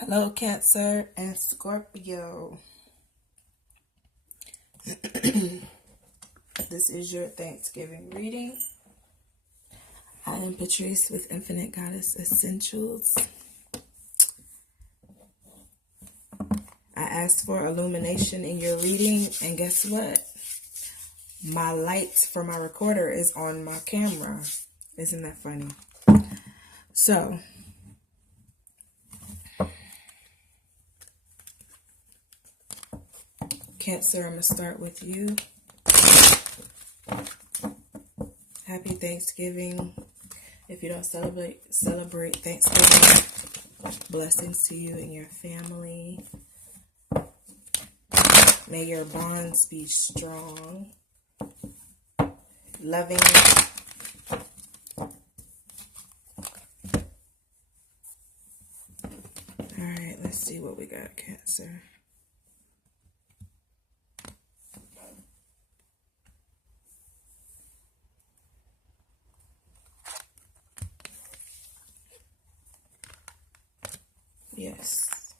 Hello, Cancer and Scorpio. This is your Thanksgiving reading. I am Patrice with Infinite Goddess Essentials. I asked for illumination in your reading, and guess what? My light for my recorder is on my camera. Isn't that funny? So, Cancer, I'm going to start with you. Happy Thanksgiving. If you don't celebrate Thanksgiving, blessings to you and your family. May your bonds be strong, loving. All right, let's see what we got, Cancer. Yes.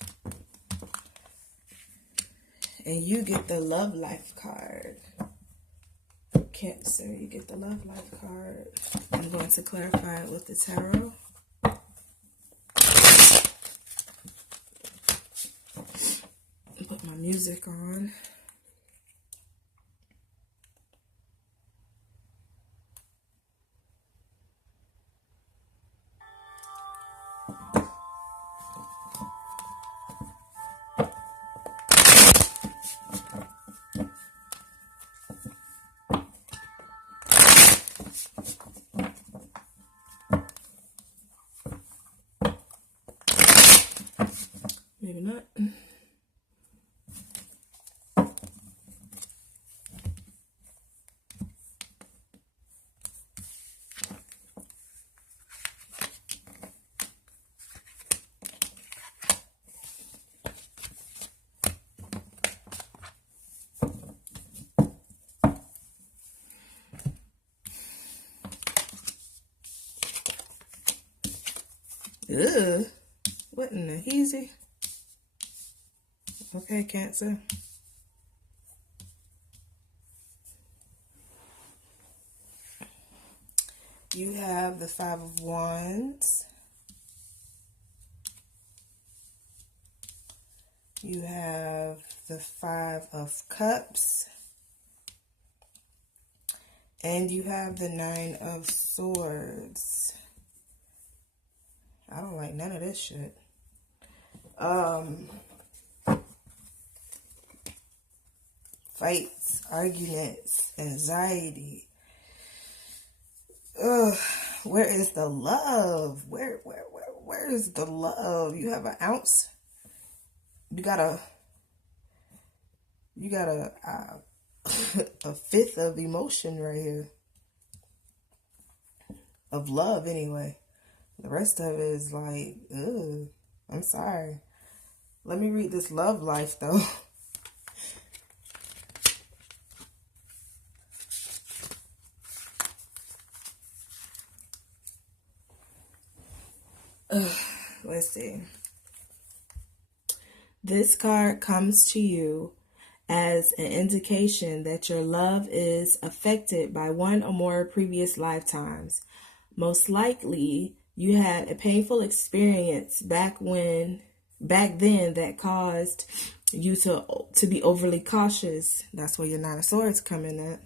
And you get the love life card. Cancer, you get the love life card. I'm going to clarify it with the tarot. Put my music on. Maybe not. Ugh. What in the heezy? Okay, Cancer. You have the Five of Wands. You have the Five of Cups. And you have the Nine of Swords. I don't like none of this shit. Fights, arguments, anxiety. Ugh, where is the love? Where is the love? You have an ounce. You got a a fifth of emotion right here. Of love, anyway. The rest of it is like, ugh, I'm sorry. Let me read this love life, though. Let's see. This card comes to you as an indication that your love is affected by one or more previous lifetimes. Most likely, you had a painful experience back then that caused you to be overly cautious. That's where your Nine of Swords come in at.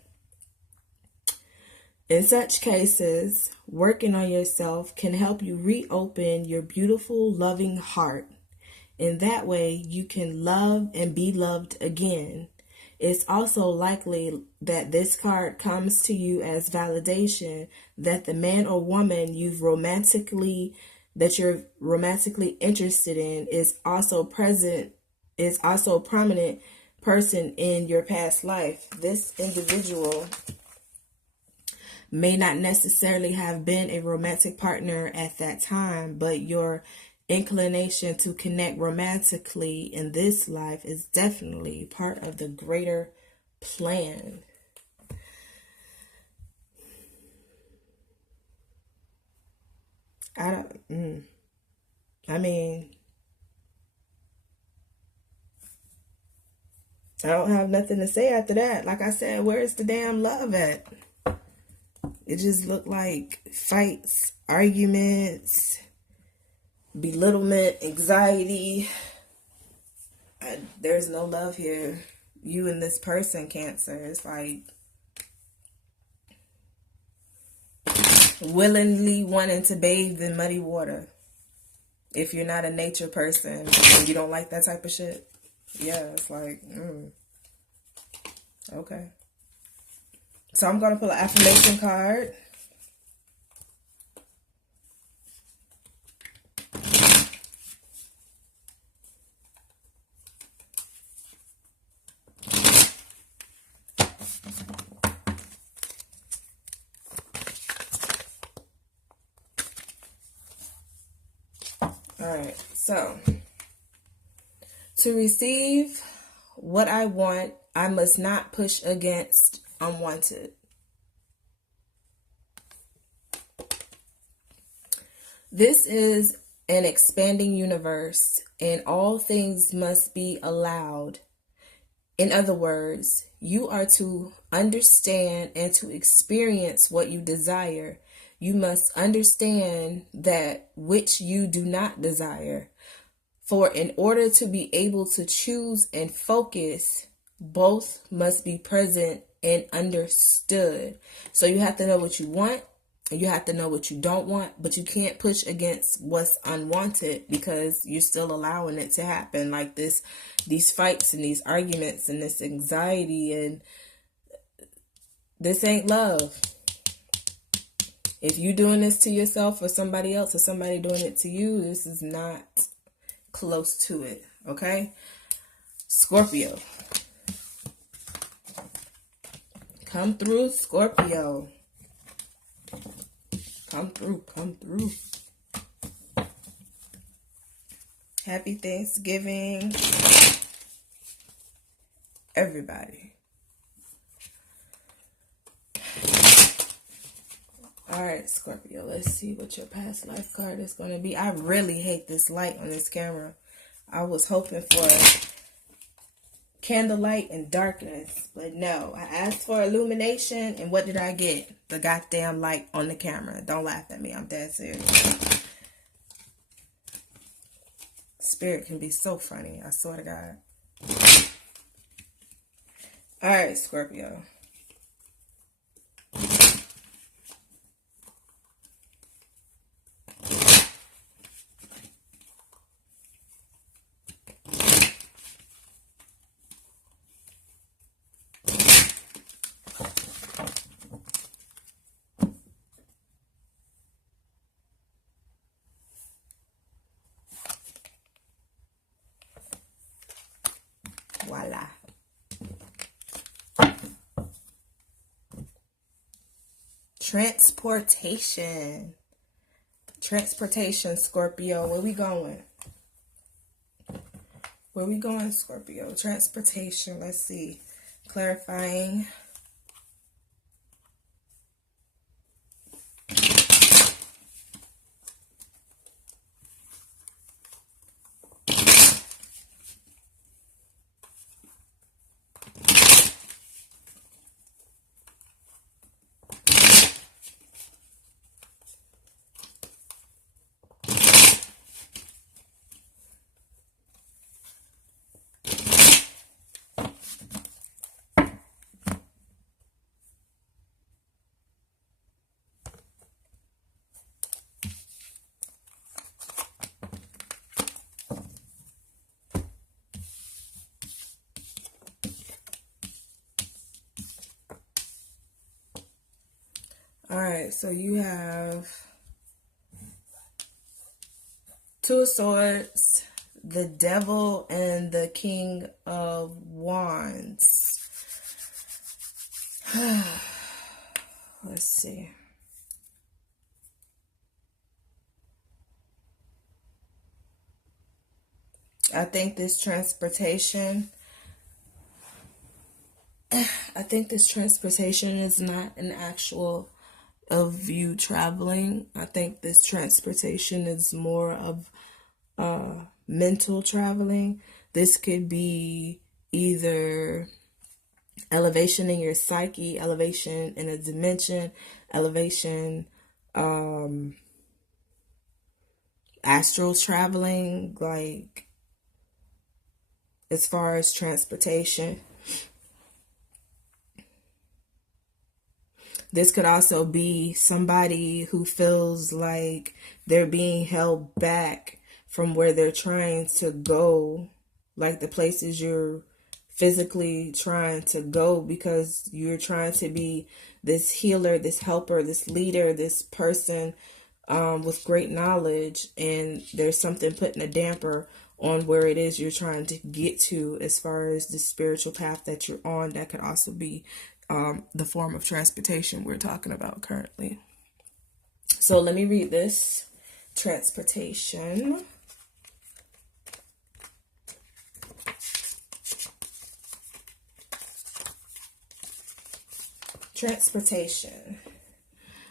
In such cases, working on yourself can help you reopen your beautiful, loving heart. In that way, you can love and be loved again. It's also likely that this card comes to you as validation that the man or woman you're romantically interested in is also a prominent person in your past life. This individual may not necessarily have been a romantic partner at that time, but your inclination to connect romantically in this life is definitely part of the greater plan. I mean, I don't have nothing to say after that. Like I said, where's the damn love at? It just looked like fights, arguments, belittlement, anxiety. There's no love here. You and this person, Cancer, it's like willingly wanting to bathe in muddy water. If you're not a nature person and you don't like that type of shit, yeah, it's like, okay. So I'm going to pull an affirmation card. Alright, so to receive what I want, I must not push against unwanted. This is an expanding universe, and all things must be allowed. In other words, you are to understand and to experience what you desire. You must understand that which you do not desire. For in order to be able to choose and focus, both must be present and understood. So you have to know what you want and you have to know what you don't want, but you can't push against what's unwanted because you're still allowing it to happen. Like these fights and these arguments and this anxiety, and this ain't love. If you doing this to yourself or somebody else or somebody doing it to you, this is not close to it, okay? Scorpio. Come through, Scorpio. Come through, come through. Happy Thanksgiving, everybody. All right, Scorpio, let's see what your past life card is going to be. I really hate this light on this camera. I was hoping for candlelight and darkness, but no. I asked for illumination, and what did I get? The goddamn light on the camera. Don't laugh at me. I'm dead serious. Spirit can be so funny. I swear to God. All right, Scorpio. Voila. Transportation. Transportation, Scorpio. Where we going? Where we going, Scorpio? Transportation. Let's see. Clarifying. All right, so you have Two of Swords, the Devil, and the King of Wands. Let's see. I think this transportation is not an actual of you traveling. I think this transportation is more of mental traveling. This could be either elevation in your psyche, elevation in a dimension, elevation, astral traveling, like as far as transportation. This could also be somebody who feels like they're being held back from where they're trying to go, like the places you're physically trying to go, because you're trying to be this healer, this helper, this leader, this person with great knowledge, and there's something putting a damper on where it is you're trying to get to as far as the spiritual path that you're on. That could also be the form of transportation we're talking about currently. So let me read this. Transportation. Transportation.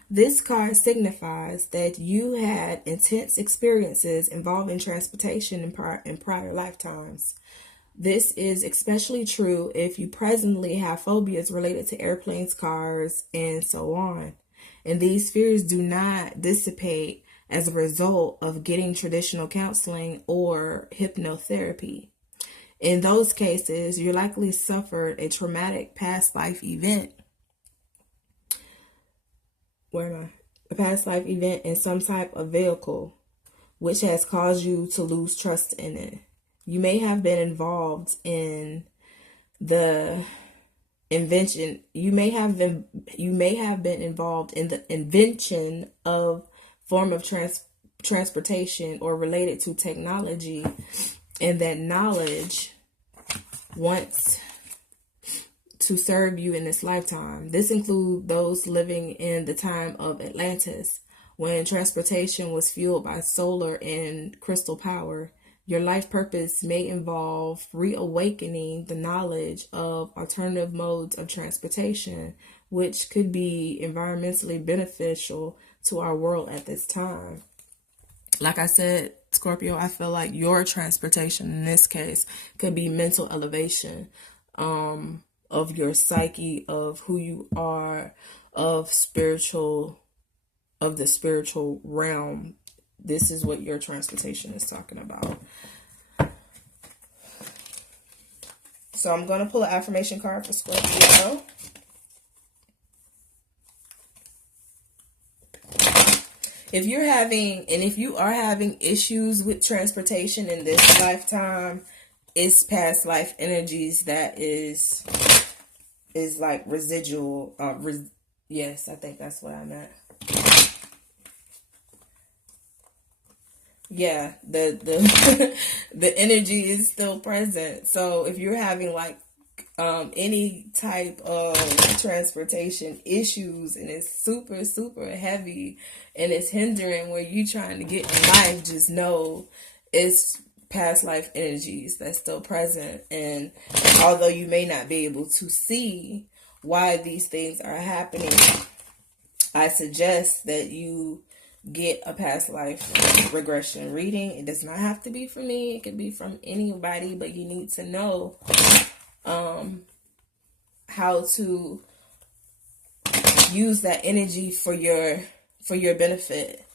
This card signifies that you had intense experiences involving transportation in prior lifetimes. This is especially true if you presently have phobias related to airplanes, cars, and so on. And these fears do not dissipate as a result of getting traditional counseling or hypnotherapy. In those cases, you likely suffered a traumatic past life event. A past life event in some type of vehicle, which has caused you to lose trust in it. You may have been involved in the invention. You may have been involved in the invention of form of transportation or related to technology, and that knowledge wants to serve you in this lifetime. This includes those living in the time of Atlantis, when transportation was fueled by solar and crystal power. Your life purpose may involve reawakening the knowledge of alternative modes of transportation, which could be environmentally beneficial to our world at this time. Like I said, Scorpio, I feel like your transportation in this case could be mental elevation, of your psyche, of who you are, of the spiritual realm. This is what your transportation is talking about. So I'm going to pull an affirmation card for Scorpio. If you are having issues with transportation in this lifetime, it's past life energies that is like residual. Yes, I think that's what I meant. Yeah, the the energy is still present. So if you're having like any type of transportation issues and it's super, super heavy and it's hindering where you trying to get in life, just know it's past life energies that's still present. And although you may not be able to see why these things are happening, I suggest that you get a past life regression reading. It does not have to be from me. It could be from anybody, but you need to know how to use that energy for your benefit,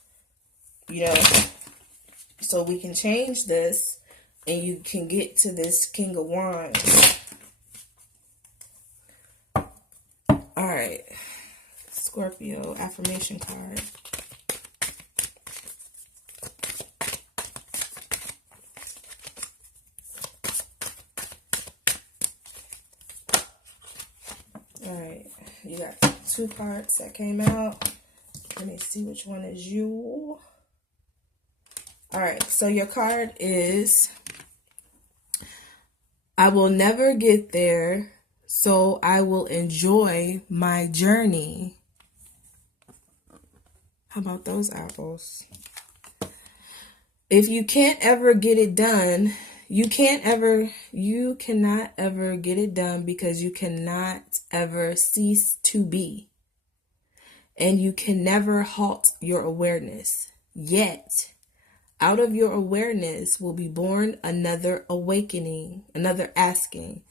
so we can change this and you can get to this King of Wands. All right, Scorpio affirmation card. Alright, you got 2 cards that came out. Let me see which one is you. Alright, so your card is, I will never get there, so I will enjoy my journey. How about those apples? If you can't ever get it done, you cannot ever get it done because you cannot ever cease to be. And you can never halt your awareness. Yet, Out of your awareness will be born another awakening, another asking.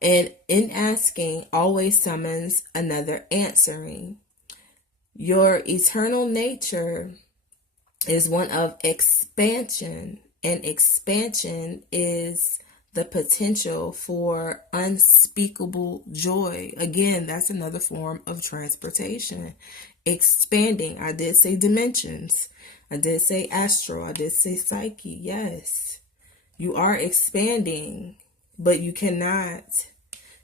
And in asking always summons another answering. Your eternal nature is one of expansion, and expansion is the potential for unspeakable joy. Again, that's another form of transportation. Expanding. I did say dimensions. I did say astral. I did say psyche. Yes. You are expanding, but you cannot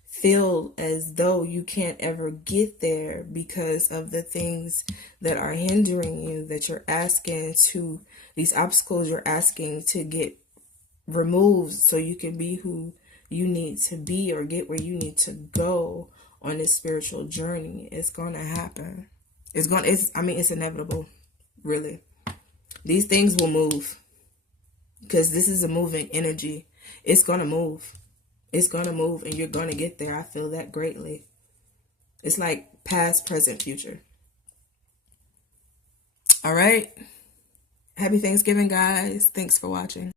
feel as though you can't ever get there because of the things that are hindering you, that you're asking to, these obstacles you're asking to get removed so you can be who you need to be or get where you need to go on this spiritual journey. It's going to happen. It's inevitable, really. These things will move because this is a moving energy. It's going to move. It's going to move and you're going to get there. I feel that greatly. It's like past, present, future. All right. Happy Thanksgiving, guys. Thanks for watching.